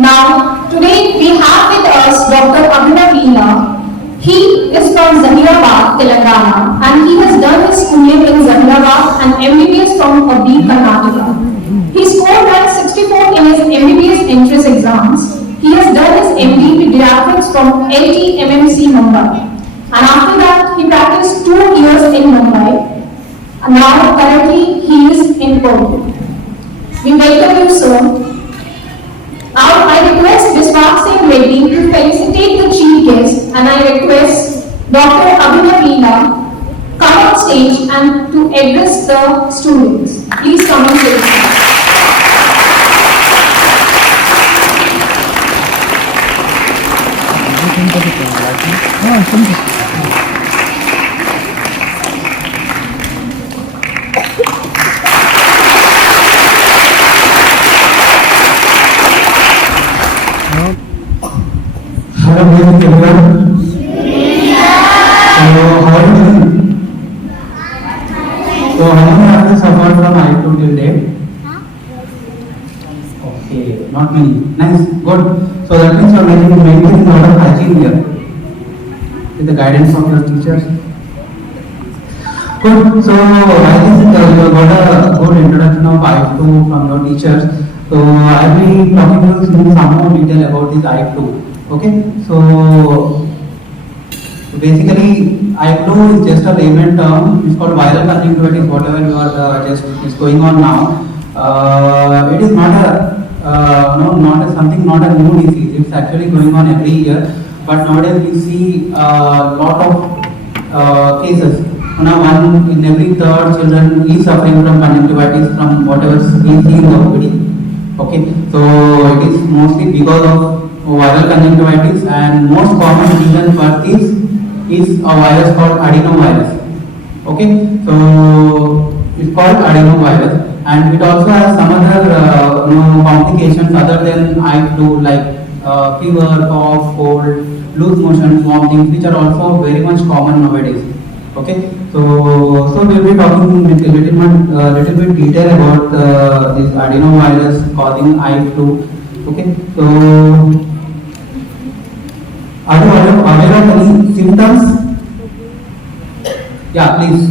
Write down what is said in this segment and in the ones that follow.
Now, today we have with us Dr. Abhinav Leela. He is from Zahirabad, Telangana, and he has done his schooling in Zahirabad and MBBS from Abdi, Karnataka. He scored rank 64 in his MBBS entrance exams. He has done his MD Pediatrics from LTMMC Mumbai. And after that, he practiced 2 years in Mumbai. And now, currently, he is in Pune. We welcome you, sir. Now, I request Vishwak Singh Reddy to felicitate the chief guest, and I request Dr. Abhinav Leela come on stage and to address the students. Please come on stage. Hello, everyone. So, how are you doing? So, how many have you suffered from eye flu till date? Okay, not many. Nice, good. So, that means you are maintaining a lot of hygiene here with the guidance of your teachers. Good. So, I think you have got a good introduction of eye flu from your teachers. So, I will be talking to you in some more detail about this eye flu. Okay, so basically eye flu is just a layman term. It's called viral conjunctivitis, whatever you are just is going on now. It is not a new disease. It's actually going on every year. But nowadays we see a lot of cases. Now, one in every third children is suffering from conjunctivitis from whatever we see in the OPD. Okay, so it is mostly because of viral conjunctivitis, and most common reason for this is a virus called adenovirus. Okay, so it's called adenovirus, and it also has some other complications other than eye flu, like fever, cough, cold, loose motion, vomiting, which are also very much common nowadays. Okay, so we'll be talking with a little bit detail about this adenovirus causing eye flu. Okay, so are you aware of any symptoms? Yeah, please.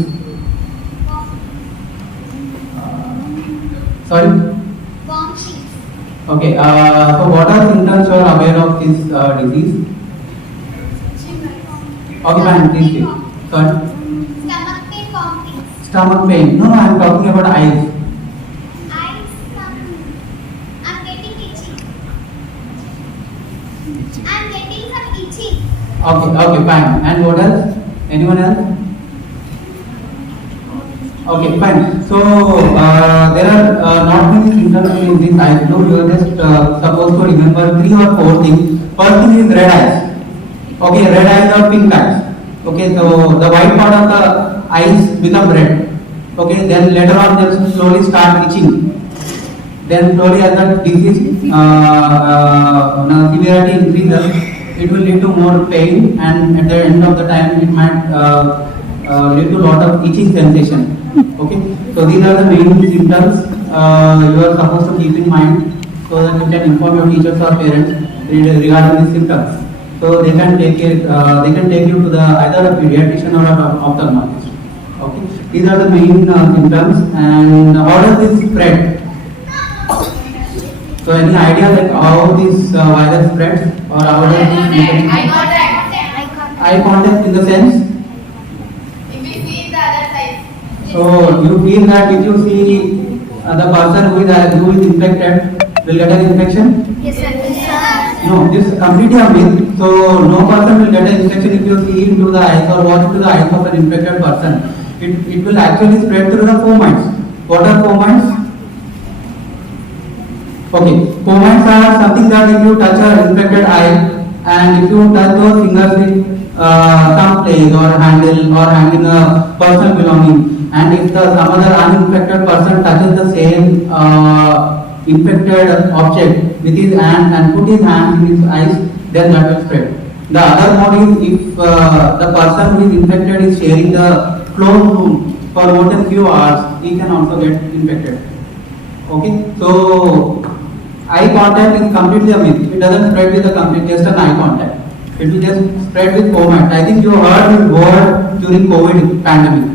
Sorry? Okay, so what are symptoms you are aware of this disease? Okay, fine, please speak. Sorry? Stomach pain, vomiting. Stomach pain. No, I am talking about eyes. Eyes, I'm getting itchy. I'm getting some itchy. Okay, fine. And what else? Anyone else? Okay, fine. So there are not many symptoms in this eye flu. You are just supposed to remember 3 or 4 things. First thing is red eyes. Okay, red eyes or pink eyes. Okay, so the white part of the eyes become red. Okay, then later on they slowly start itching. Then slowly as the disease severity increases, it will lead to more pain, and at the end of the time it might lead to a lot of itching sensation. Okay, so these are the main symptoms you are supposed to keep in mind, so that you can inform your teachers or parents regarding these symptoms. So they can take it. They can take you to the either a pediatrician or an ophthalmologist. Okay, these are the main symptoms. And how does this spread? So any idea like how this virus spreads, or how does this eye contact in the sense? If we see the other side. So you feel that if you see the person who is infected will get an infection? Yes, sir. No, this is completely a myth. So no person will get an infection if you see into the eyes or watch into the eyes of an infected person. It will actually spread through the fomites. What are fomites? Okay, fomites are something that if you touch an infected eye, and if you touch those fingers with some place or handle or hanging a personal belonging, and if some other uninfected person touches the same infected object with his hand and put his hand in his eyes, then that will spread. The other mode is if the person who is infected is sharing the closed room for more than few hours, he can also get infected. Okay, so eye contact is completely a myth. It doesn't spread with a complete, just an eye contact. It will just spread with format. I think you heard this word during COVID pandemic.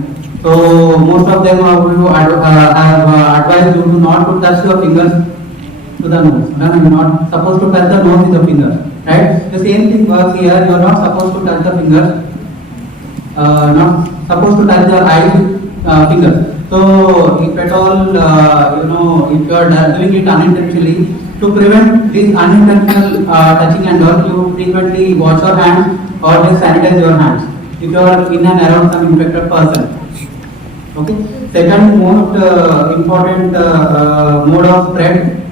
So most of them are going to have advised you to not to touch your fingers to the nose. No, you're not supposed to touch the nose with the fingers, right? The same thing works here. You're not supposed to touch the fingers. Not supposed to touch your eyes with fingers. So if at all, if you are doing it unintentionally, to prevent this unintentional touching and all, you frequently wash your hands or just sanitize your hands if you are in and around some infected person. Okay. Second most important mode of spread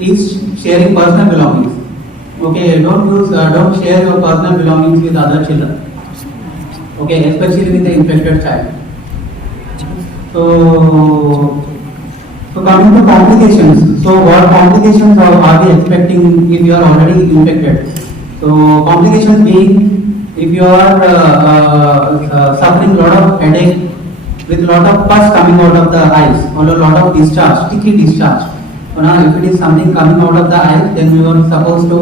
is sharing personal belongings. Okay, don't share your personal belongings with other children. Okay, especially with the infected child. So coming to complications. So what complications are we expecting if you are already infected? So complications being if you are suffering a lot of headache with a lot of pus coming out of the eyes or a lot of discharge, sticky discharge. So now if it is something coming out of the eyes, then you are supposed to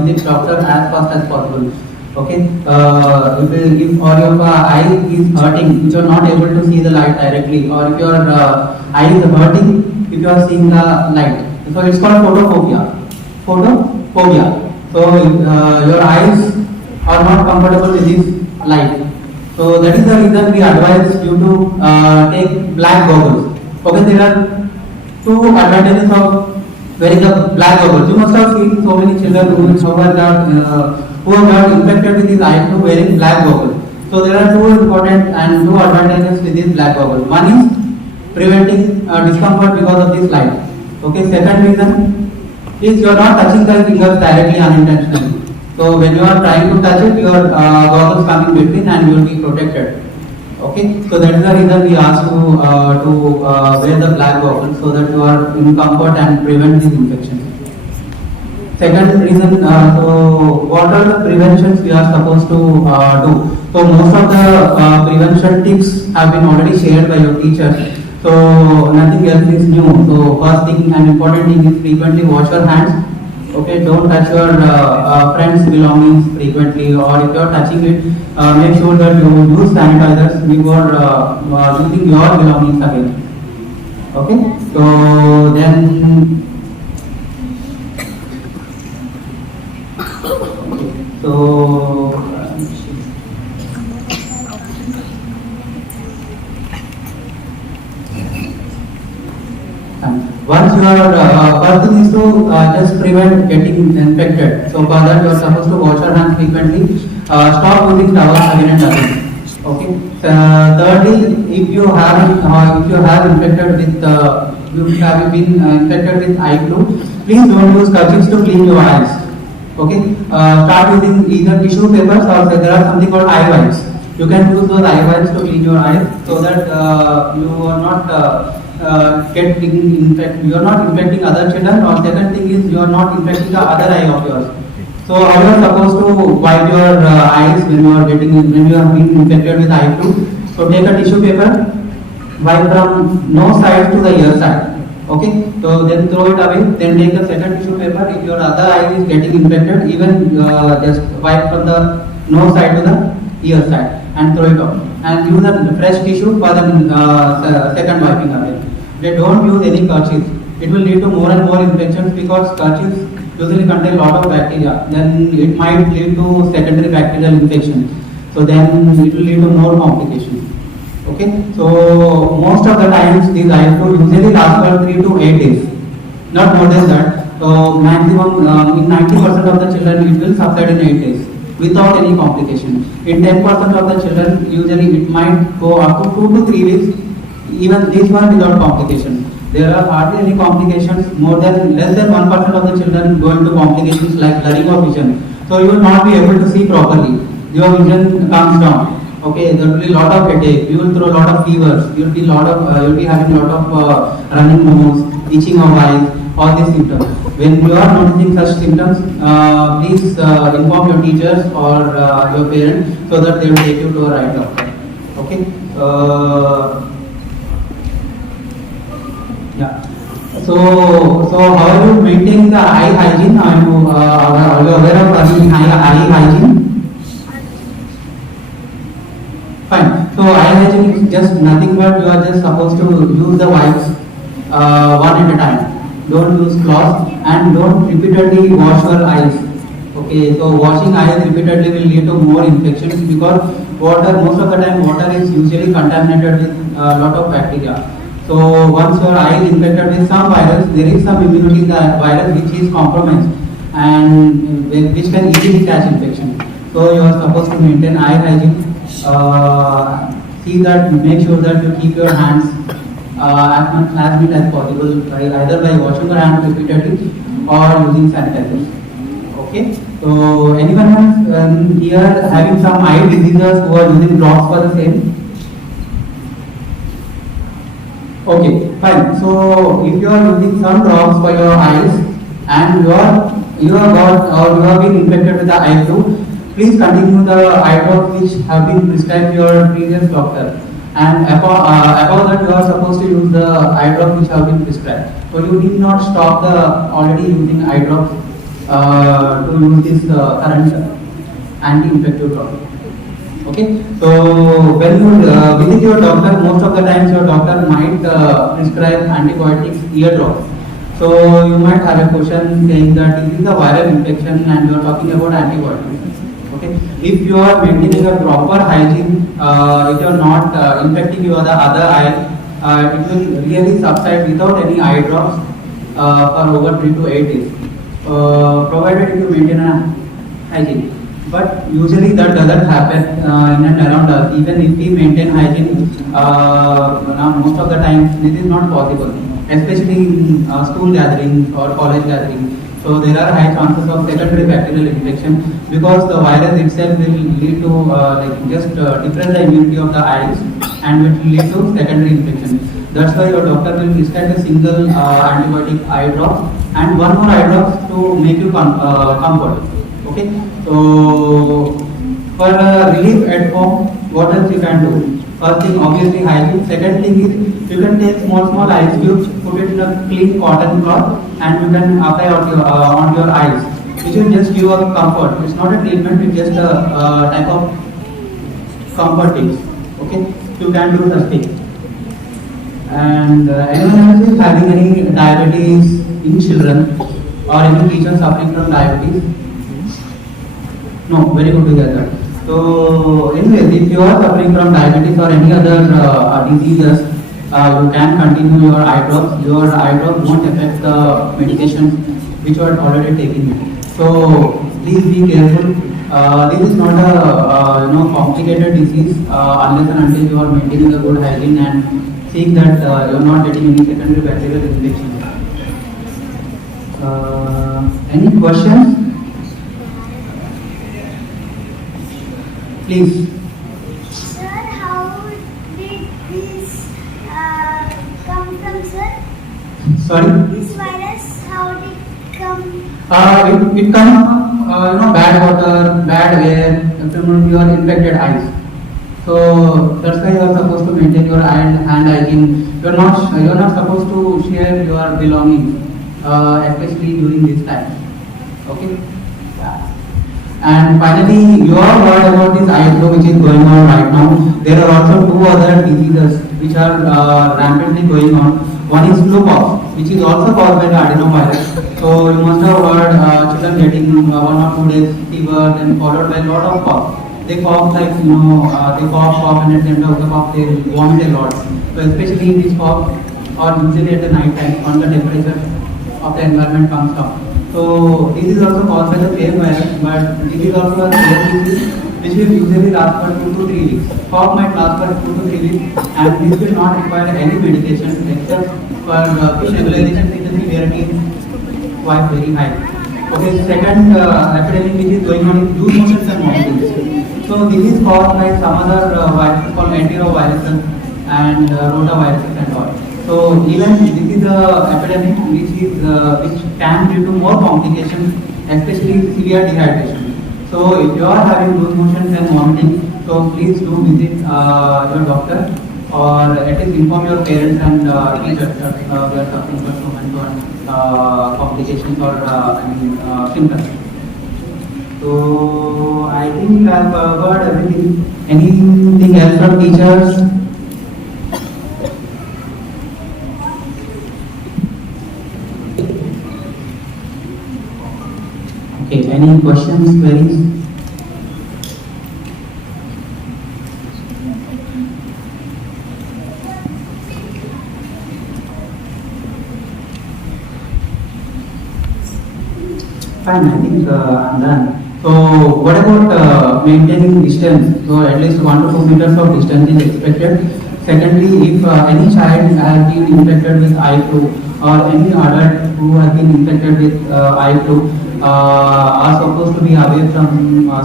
visit doctor as fast as possible. Okay, if or your eye is hurting, if you are not able to see the light directly, or if your eye is hurting, if you are seeing the light, so it's called photophobia. Photophobia. So your eyes are not comfortable with this light. So that is the reason we advise you to take black goggles. Okay, there are two advantages of wearing the black goggles. You must have seen so many children who have got infected with his eye flu wearing black goggles. So there are two important and two advantages with this black goggle. One is preventing discomfort because of this light. Okay. Second reason is you are not touching the fingers directly unintentionally. So when you are trying to touch it, your goggles coming between and you will be protected. Okay. So that is the reason we ask you to wear the black goggles so that you are in comfort and prevent these infections. Second reason, so what are the preventions we are supposed to do? So most of the prevention tips have been already shared by your teacher. So nothing else is new. So first thing and important thing is frequently wash your hands. Okay, don't touch your friends' belongings frequently, or if you are touching it, make sure that you use sanitizers before using your belongings again. Okay, so then. So once you are first thing is to just prevent getting infected. So for that you are supposed to wash your hands frequently. Stop using towels again and again. Okay. Thirdly, if you have infected with you have been infected with eye flu, please don't use kerchiefs to clean your eyes. Okay, start using either tissue papers or there are something called eye wipes. You can use those eye wipes to clean your eyes so that you are not getting infected. You are not infecting other children. Or second thing is you are not infecting the other eye of yours. So how you are supposed to wipe your eyes when you have been infected with eye flu? So take a tissue paper, wipe from nose side to the ear side. Okay, so then throw it away, then take the second tissue paper. If your other eye is getting infected, even just wipe from the nose side to the ear side and throw it out. And use a fresh tissue for the second wiping away. They don't use any kerchiefs. It will lead to more and more infections because kerchiefs usually contain a lot of bacteria. Then it might lead to secondary bacterial infection. So then it will lead to more complications. Okay, so most of the times these eye flu usually last for 3 to 8 days, not more than that. So maximum in 90% of the children it will subside in 8 days without any complication. In 10% of the children usually it might go up to 2 to 3 weeks, even this one without complication. There are hardly any complications. Less than 1% of the children go into complications like blurring of vision. So you will not be able to see properly. Your vision comes down. Okay, there will be a lot of headache. You will throw a lot of fevers. You will be having a lot of running nose, itching of eyes, all these symptoms. When you are noticing such symptoms, please inform your teachers or your parents so that they will take you to a right doctor. Okay. Yeah. So how are you maintaining the eye hygiene? Are you aware of running eye hygiene? Fine. So eye hygiene is just nothing but you are just supposed to use the wipes one at a time. Don't use cloth and don't repeatedly wash your eyes. Okay. So washing eyes repeatedly will lead to more infections because water, most of the time water is usually contaminated with a lot of bacteria. So once your eye is infected with some virus, there is some immunity in the virus which is compromised and which can easily catch infection. So you are supposed to maintain eye hygiene. See that, make sure that you keep your hands as neat as possible, either by washing your hands repeatedly or using sanitizers. Okay. So anyone else here having some eye diseases who are using drops for the same? Okay, fine. So if you are using some drops for your eyes and you have been infected with the eye flu, please continue the eye drops which have been prescribed your previous doctor. And above that, you are supposed to use the eye drops which have been prescribed. So you need not stop the already using eye drops to use this current anti-infective drop. Okay, so when you visit your doctor, most of the times your doctor might prescribe antibiotics ear drops. So you might have a question saying that this is a viral infection and you are talking about antibiotics. Okay, if you are maintaining a proper hygiene, if you are not infecting your other eye, it will really subside without any eye drops for over 3 to 8 days, provided you maintain a hygiene. But usually that doesn't happen in and around us. Even if we maintain hygiene, most of the times this is not possible, especially in school gatherings or college gatherings. So there are high chances of secondary bacterial infection because the virus itself will lead to just depress the immunity of the eyes and it will lead to secondary infection. That's why your doctor will prescribe a single antibiotic eye drop and one more eye drop to make you comfort. Okay, so for relief at home, what else you can do? First thing, obviously hygiene. Second thing is you can take small ice cubes, put it in a clean cotton cloth, and you can apply on your eyes. Which will just give a comfort. It's not a treatment; it's just a type of comforting. Okay, you can do such thing. And anyone else is having any diabetes in children or any teacher suffering from diabetes? No, very good to hear that. So, anyways, if you are suffering from diabetes or any other diseases, you can continue your eye drops. Your eye drops won't affect the medication which you are already taking. So, please be careful. This is not a complicated disease unless and until you are maintaining a good hygiene and seeing that you are not getting any secondary bacterial infection. Any questions? Please. Sir, how did this come from, sir? Sorry. This virus, how did it come? It comes from bad water, bad air, from your infected eyes. So that's why you are supposed to maintain your hand hygiene. You are not supposed to share your belongings, especially during this time. Okay. And finally, you all heard about this eye flu which is going on right now. There are also two other diseases which are rampantly going on. One is flu cough, which is also caused by the adenovirus. So you must have heard children getting 1 or 2 days fever, then followed by a lot of cough. They cough like they cough, and at the end of the cough they vomit a lot. So especially in this cough, or usually at the night time, when the temperature of the environment comes down. So this is also caused by the same virus, but this is also a rare disease which will usually last for 2 to 3 weeks. Cough might last for 2 to 3 weeks, and this will not require any medication except for stabilization since the severity is quite very high. Okay, second epidemic which is going on is loose motions and vomiting. So this is caused by some other virus called enteroviruses and rotaviruses and all. So even this is a epidemic which can lead to more complications, especially severe dehydration. So if you are having loose motions and vomiting, so please do visit your doctor or at least inform your parents and teachers that we are suffering from so many complications or symptoms. So I think I've covered everything. Anything else from teachers? Okay, any questions, queries? Fine, I think I'm done. So, what about maintaining distance? So, at least 1 to 2 meters of distance is expected. Secondly, if any child has been infected with eye flu or any adult who has been infected with eye flu are supposed to be away from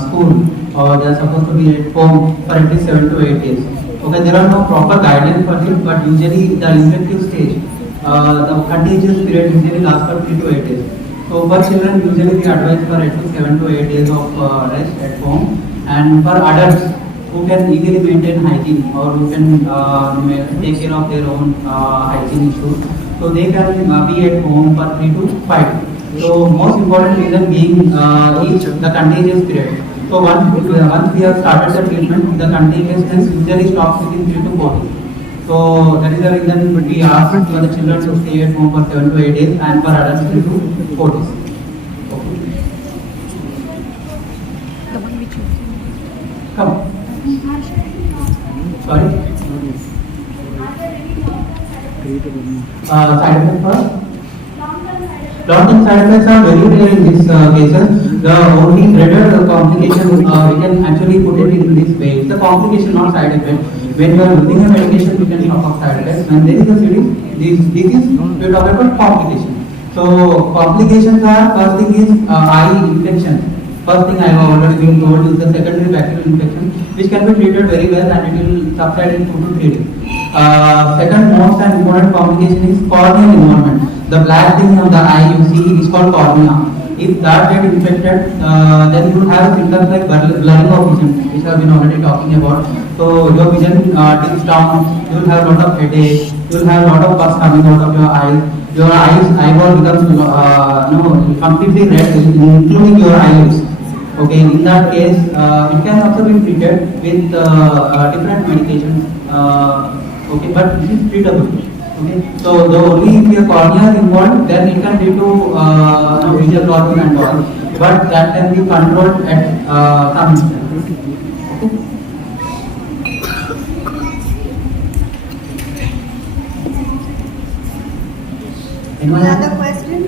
school, or they are supposed to be at home for at least 7 to 8 days. Okay, there are no proper guidelines for it, but usually the infective stage, the contagious period usually lasts for 3 to 8 days. So for children, usually we advise for at least 7 to 8 days of rest at home, and for adults who can easily maintain hygiene or who can take care of their own hygiene issues, so they can be at home for 3 to 5 days. So most important reason being is the contagious period. So once we have started the treatment, the contagiousness usually stops within 3 to 4 days. So that is the reason we ask for the children to stay at home for 7 to 8 days and for adults 3 to 4 days. Okay. Come. Sorry. Side effects first. Long-term side effects are very rare in these cases. The only dreaded complication we can actually put it in this way. It's a complication, not side effect. When you are using a medication, we can talk of side effects. When there is a disease, we talk about complication. So complications are, first thing is eye infection. First thing I have already been told is the secondary bacterial infection, which can be treated very well and it will subside in 2 to 3 days. Second most and important complication is corneal involvement. The black thing on the eye you see is called cornea. If that get infected, then you have symptoms like blurring of vision, which I've been already talking about. So your vision dips down, you will have a lot of headache, you will have a lot of pus coming out of your eyes. Your eyeball becomes completely red, including your eyelids. Okay, in that case, it can also be treated with different medications. Okay, but this is treatable. Okay, so the only if your cornea is involved, then it can lead to visual problem and all. But that can be controlled at some instance. Okay. Anyone else? Another question?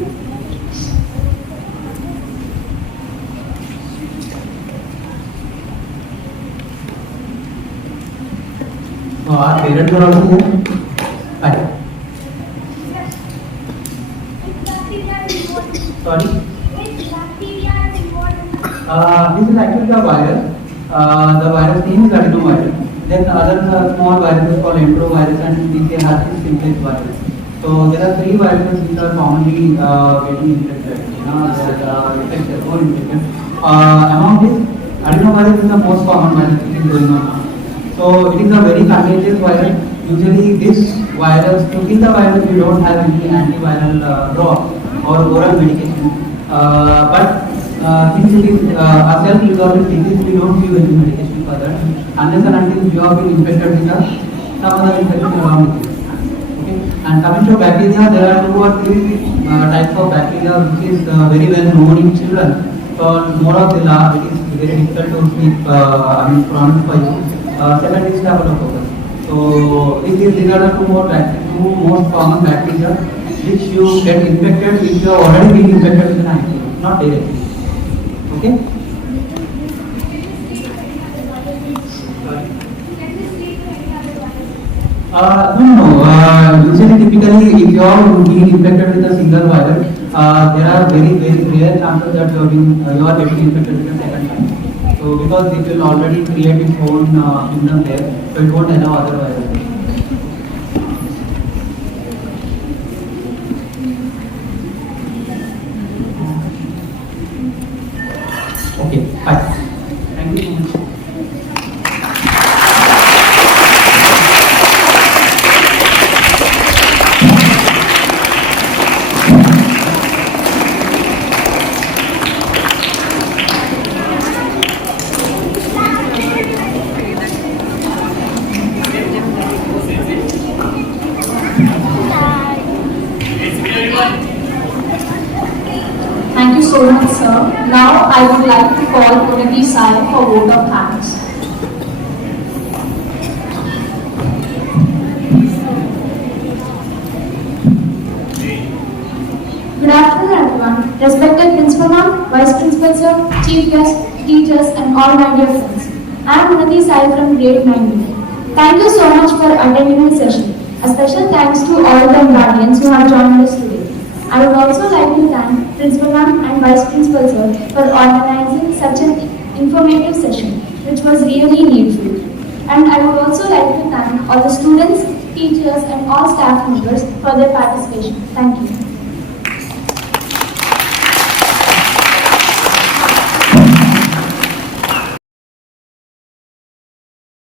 So our parents are also here. Fine. Sorry? Which bacteria is involved? This is actually a virus. The virus name is adenovirus. Then the other small virus is called enterovirus and BK simplex virus. So there are 3 viruses which are commonly getting infected. They are infected or infected. Among these, adenovirus is the most common virus which is going on now. So it is a very contagious virus. Usually this virus, to kill the virus, we don't have any antiviral drop or oral medication. But since it is a self-resolving disease, we don't give any medication for that unless and until you have been infected with some other infection along with it. Okay. And coming to bacteria, there are 2 or 3 types of bacteria which is very well known in children. So more of the it is very difficult to speak, pronounce for you. Second is Staphylococcus. So these are the 2 most common bacteria which you get infected if you have already been infected with an infection, not directly. Okay? No. Usually, typically, if you are being infected with a single virus, there are very rare chances that you are getting infected with a second time. So because it will already create its own kingdom there, so it won't allow other viruses. Okay, fine. Thank you so much. Thank you so much, sir. Now I would like to call Unnati Sai for vote of thanks. Good afternoon, everyone. Respected Principal Ma'am, Vice Principal Sir, Chief Guest, teachers, and all my dear friends. I am Unnati Sai from grade 9. Thank you so much for attending this session. A special thanks to all the guardians who have joined us today. I would also like to thank Principal Ma'am and Vice Principal Sir for organizing such an informative session, which was really needful. And I would also like to thank all the students, teachers, and all staff members for their participation. Thank you.